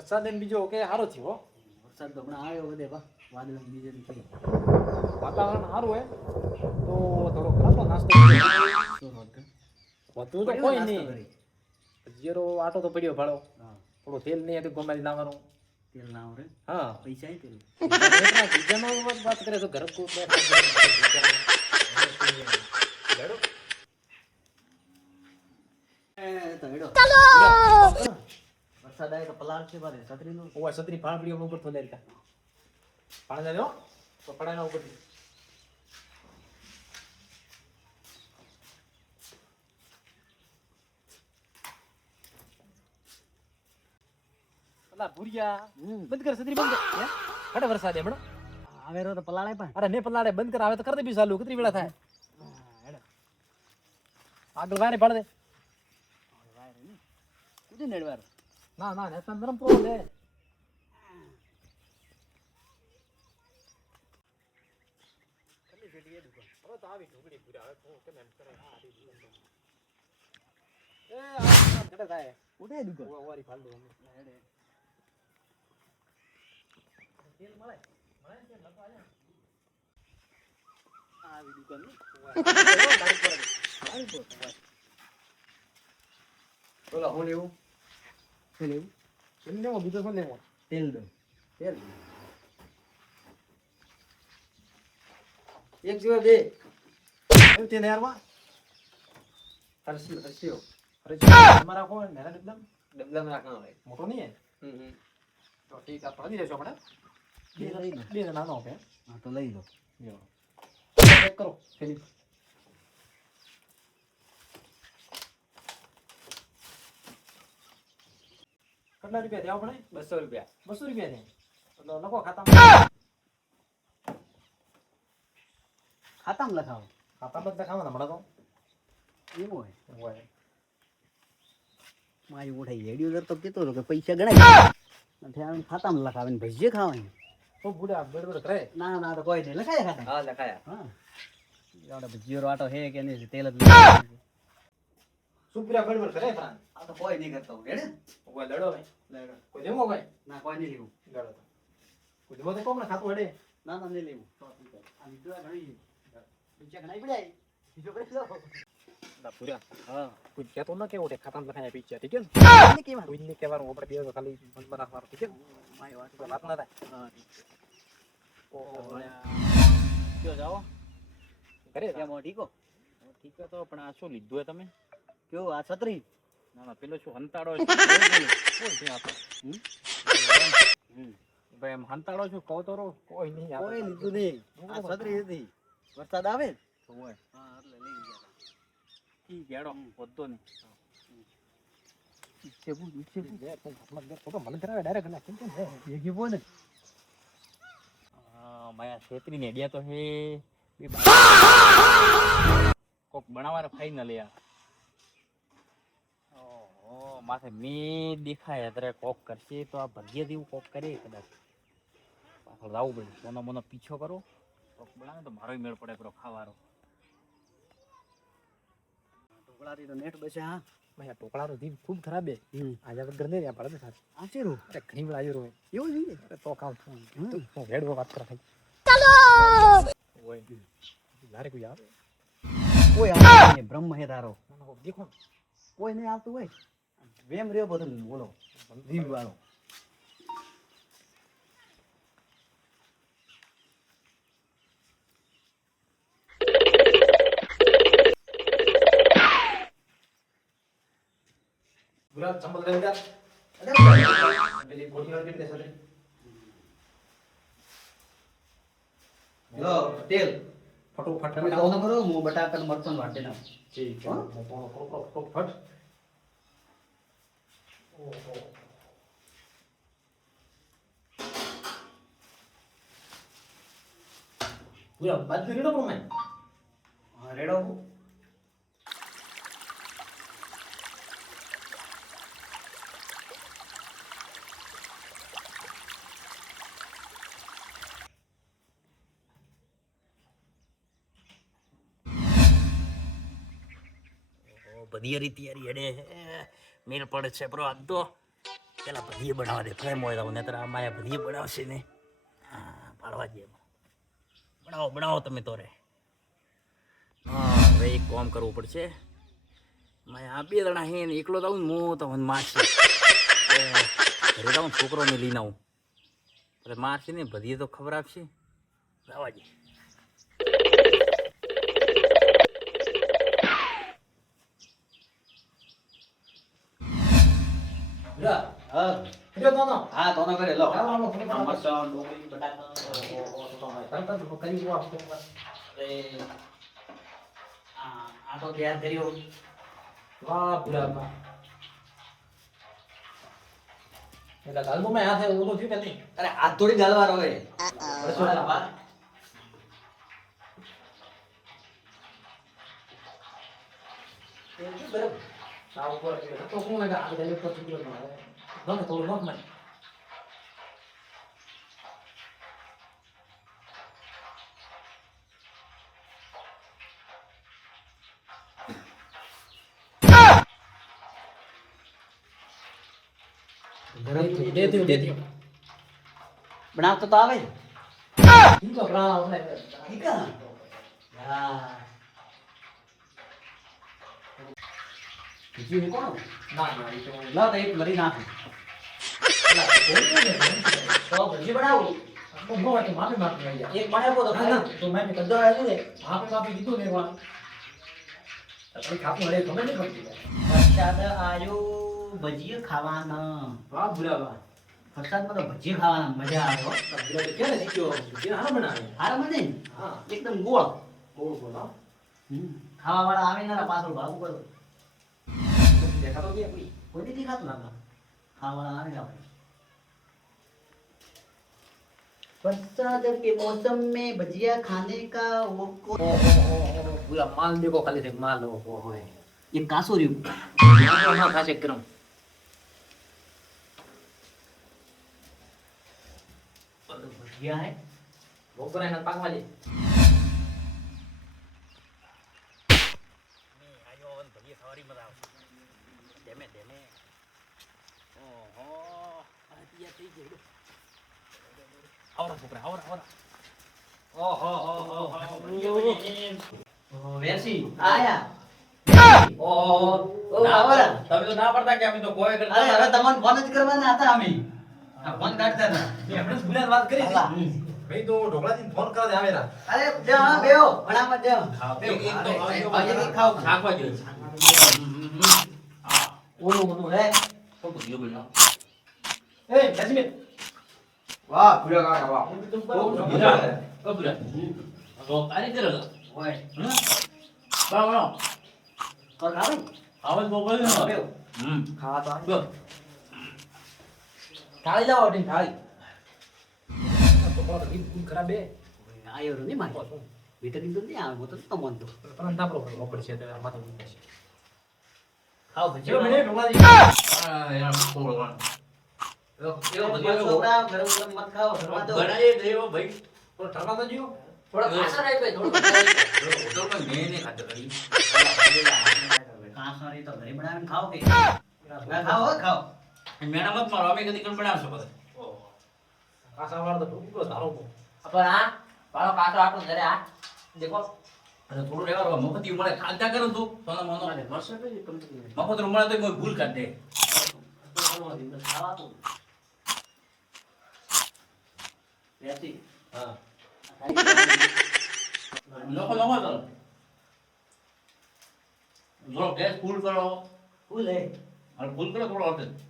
વરસાદ ને બીજો કે સારો થયો. વરસાદ તો હમણાં આવ્યો બધે વાદળ બીજે થઈ વાતાવરણ સારું હે તો થોડો ખરાબ નાસ્તો વધુ તો કોઈ નહીં. જીરો આટો તો પડ્યો ભાડો. થોડો તેલ નહીં હતું ગમાડી લાવવાનું. તેલ ના આવડે. હા પૈસા તેલ બીજાનો વાત કરે તો ઘર કો વરસાદ આવે તો પલાળ છે બારે છત્રી નો ઓય છત્રી પાણી ઉપર તો લેતા પાણી દે તો પડાના ઉપર અલા ભુરિયા બંધ કર છત્રી બંધ કર હે વરસાદ હે હમણાં આવે રો તો પલાળે પણ અરે ને પલાળે બંધ કર આવે તો કર દે બી ચાલુ કેટલી વેળા થાય આગળ વારે પાડ દે કુદી નેડવાર ના ના ને નરમ પ્રો દે હવે તો આવી ઢોકળી પૂરા હવે તો કેમ એમ કરે હા આડી દીધું એ આ કડે થાય ઉડે દુકો ઓવારી ફાલ દો હેડે તેલ મળે મળે છે લખવા જા આવી દુકાન બોલો હું લેવું શું લેવું શું લેવો બીજો શું લેવો તેલ દો તેલ એક જેવા બે એમ તેલ યારમાં હરસ્યો અરે તમારા કોણ મેરા ડબલામાં રાખવાનો હોય મોટો નહીં હે તો ઠીક આ પડી જશો આપણે બે નાનો ઓકે હા તો લઈ લો ચેક કરો ફિલિપ કેટલા રૂપિયા દેવા પડે 200 રૂપિયા 200 રૂપિયા દે તો લખો ખાતામાં ખાતામાં લખાવો ખાતામાં જ લખાવો ને હમણાં તો એવું હોય હોય મારી ઉઠાઈ રેડિયો તો કેતો હતો કે પૈસા ગણાય નથી આવીને ખાતામાં લખાવે ને ભજીએ ખાવાની તો બુડા બડબડ કરે ના ના તો કોઈ નહીં લખાયા ખાતા હા લખાયા હા આવડે ભજીયો આટો હે કે નહીં તેલ જ સુપરા બડબડ કરે ફ્રાન આ તો કોઈ નહીં કરતો હેડે ઓય લડો ભાઈ લેડો કોઈ દેવો ભાઈ ના કોઈ નહીં લેવું લડો તો કોઈ દેવો તો કોમ ના ખાતું હડે ના ના નહીં લેવું આ બીજો આ ઘણી પૈસા ઘણા પડ્યા બીજો કરી લો ના પૂરા હા કોઈ કહેતો ન કેવો ખાતામાં લખાયા પીછે ઠીક છે ને એને કેવા કોઈને કહેવાનું આપણે બે તો ખાલી મનમાં રાખવાનું ઠીક છે ને મારી વાત તો વાત ના થાય હા ઓહો કયો જાઓ કરે કેમ ઠીકો ઠીક તો પણ આ શું લીધું હે તમે કયો આ છત્રી ના ના પેલો શું હંતાડો છે કોણ છે આપો ભાઈ એમ હંતાડો છું કહો તો રો કોઈ નહીં કોઈ લીધું નહીં આ છત્રી હતી વરસાદ આવે તો હોય હા એટલે લઈ ગયા ઈ ગેડો વધતો નહીં ઈચ્છે બુ મને કરાવે ડાયરેક્ટ ના કેમ કેમ એ કે બોલે હા માયા છેતરીને ડ્યા તો હે કોક બનાવવાને ફાઈનલ યાર ઓહો માથે મે દેખાય અત્યારે કોક કરશે તો આ ભગ્ય જેવું કોક કરે કદાચ પાછળ લાવવું પડે સોનો મોનો પીછો કરો કોક બનાવે તો મારો મેળ પડે પેલો ખાવાનો ઢોકળાથી તો નેટ બસે હા ભાઈ આ ટોકળાનો દીપ ખૂબ ખરાબ હે આજે વગર નહીં રહ્યા પડે સાહેબ આ છે રો અરે ઘણી વાર આવ્યો હોય એવું જોઈએ અરે તો કામ તો હેડવો વાત કરા ખાઈ ઓય લારે કોઈ આવે કોઈ આવે બ્રહ્મ હે તારો દેખો કોઈ નહીં આવતું હોય વેમ રહ્યો બધો બોલો જીવ વાળો ગુલાબ ચંપલ લઈ જા પેલી કોટી વાળી કેટલે સાથે લો તેલ ફટોફટ તમે કહો કરો હું બટાકા મરચાં વાટી નાખ ઠીક છે ફટ ઓહો ગુલાબ બાદ રેડો પ્રમાણે હા રેડો બધી તૈયારી હેડે મેળ પડે છે બ્રો આજ તો પેલા ભજીયા બનાવવા દે ફ્રેમ હોય તો નહીતર આ માયા ભજીયા બનાવશે ને હા પાડવા દે બનાવો બનાવો તમે તો રે હા હવે એક કામ કરવું પડશે મેં આ બે જણા હે ને એકલો જાઉં ને હું તો મને મારશે ઘરે જાઉં છોકરોને લઈને આવું એટલે મારશે ને બધી તો ખબર આપશે જવા દે હા કર્યો તો હા તો કરે લો હાલો મરચાં ડુંગળી બટાકા કરી વો અરે આ તો તૈયાર કર્યો વાહ પુરા એટલે ગાલમો મે હાથે ઓલો થયું કે નહીં અરે હાથ થોડી ગાલવાનો હોય સાવ ઉપર તો કોણ લાગે આ ગલે પર ચૂક્યો ન ને થોડું નોક માં દે બનાવતો તો આવે ઇનકો બ્રાઉન ઠીક હા બીજું કોણ ના ના ઈ તો લો તો એક લરી નાખ તો ભજી બનાવું તો નો તો માફી માંગી ગયા એક બનાવો તો ના તો મેં કદો આવ્યો ને માફી કીધું ને વા તો ખાપું હરે ખબર નહીં પડતી વરસાદ આયો ભજીયા ખાવાના વાહ ભૂલા વાહ વરસાદમાં તો ભજીયા ખાવાના મજા આવે હો ભૂલા તો ક્યારે શીખ્યો જે હાર બનાવે હાર મને હા એકદમ ગોળ બોલ બોલો ખાવા વાળા આવે ને પાછળ ભાગું કરો દેખાતો કે કોઈ કોઈ નથી ખાતું ના ખાવા વાળા આવે ને આપણે बरसात के मौसम में भजिया खाने का वो पूरा माल देखो खाली से माल हो है ये कासो रही ना खासे गरम भजिया है वो पर है ना पाक वाले आयो भजिया खावारी मजा આવે ધેમે ધેમે ઓહો ભજીયા થઈ ગયો આવરા છોકરા આવરા ઓહો વેસી આયા ઓહો આવરા તમે તો ના પડતા કે અમે તો કોઈ કરતા અરે હવે તમને ફોન જ કરવાના હતા અમે આ ફોન કાઢતા હતા આપણે સુને વાત કરી હતી ભાઈ તો ઢોકળાજી ફોન કરવા દે આવેલા અરે જા બેઓ ભણામાં જા બેઓ એક ખાવ નાખવા જોઈએ ઓનું હે તો ભજીયો બનાવ એ કાશ્મીર વાહ પૂરા કાકા વાહ કબૂલા તો તારી કરે ઓય બાવણો કર ખાવે આવાજ બોલ ને બેઓ ખાવા તો આવ્યો થાળી લાવો ટીન થાળી તો કોણ ઈ ખરાબ બે આયો રે ની મારી વિટરીન તો નહીં આવે હું તો મન તો પણ ના પ્રોબ્લેમ પડશે તો માથું દુખશે ખાવ જો ભજીયા મને ઢોકળાજી યાર કોળ કોણ છોકરા ગરમ ગરમ મત ખાઓ ધરવા દો બનાવી દેવો ભાઈ થોડો ઠરવા તો જીઓ થોડો કાસા રહી ભાઈ થોડો તો પણ મેં ને ખાતે કરી કાસા રહી તો ઘરે બનાવીને ખાઓ કે ખાઓ ખાઓ મેણા મત મારો અમે કદી કણ બનાવશો બધા કાસા વાળો તો ઢોકળો ધારો કો પણ આ પાડો કાસો આટલો ઘરે આ દેખો અને થોડું રહેવા મફતી મળે ખાતા કરો તું સોના મોનો મફત મળે તો કોઈ ભૂલ કાઢ દે ખાવા તો બેસી હા લોકો તો જો ગેસ ફૂલ કરો ફૂલ હે અને ફૂલ કરો થોડો હશે